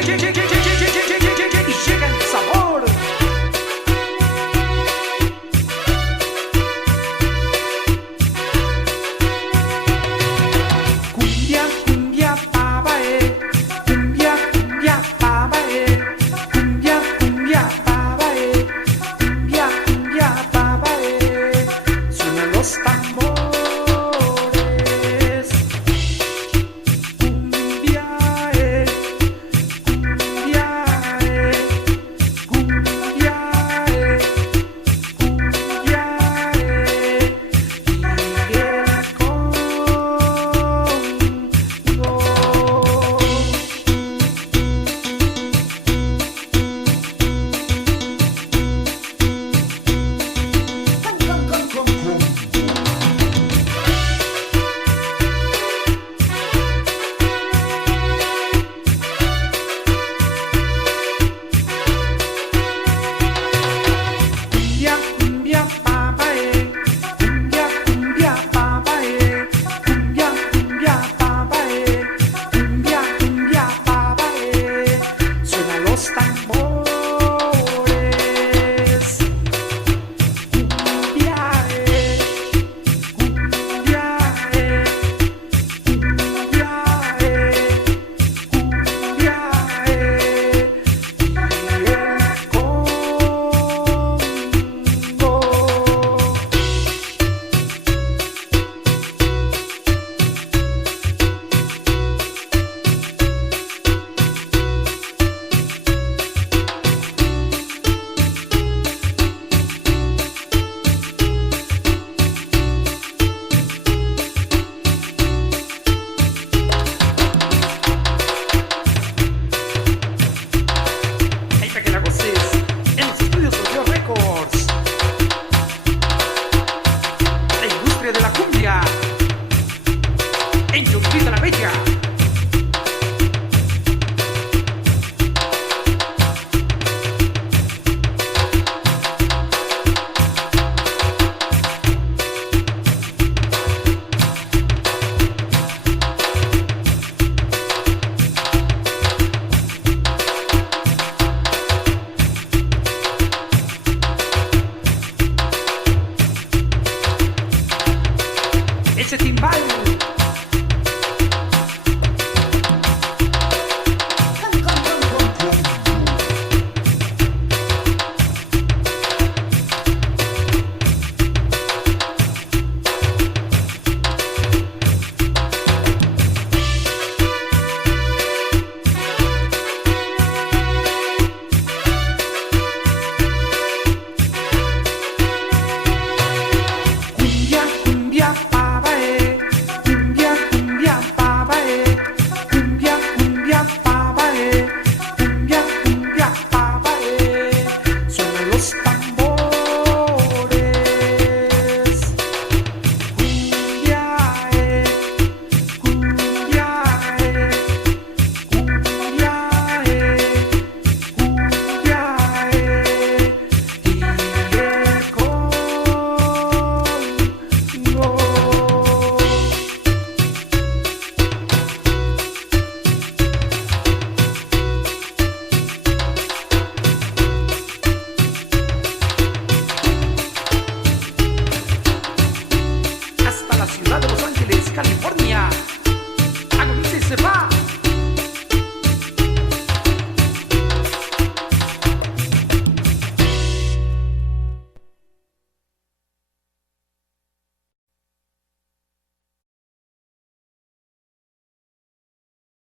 Y llega el sabor. Cumbia, cumbia, pava, cumbia, cumbia, pava, cumbia, cumbia, pava, cumbia, cumbia, pava, suenan los tambores. Cumbia, cumbia, cumbia, cumbia, y el Congo. Cumbia, cumbia, pava, cumbia, cumbia, pava, cumbia, cumbia, pava, cumbia, cumbia, pava, suenan los tambores. Cumbia, cumbia, cumbia, cumbia, y el Congo. Ahí para que la goces en los estudios Audio Records. La industria de la cumbia en Yoquita la Bella. Ese timbal. Cumbia, cumbia, pava, cumbia, cumbia, pava, cumbia, cumbia, pava, cumbia, cumbia, pava, suenan los tambores. Cumbia, cumbia, cumbia, cumbia, y el Congo. Hasta la ciudad de Los Ángeles, California. Agoniza y se va.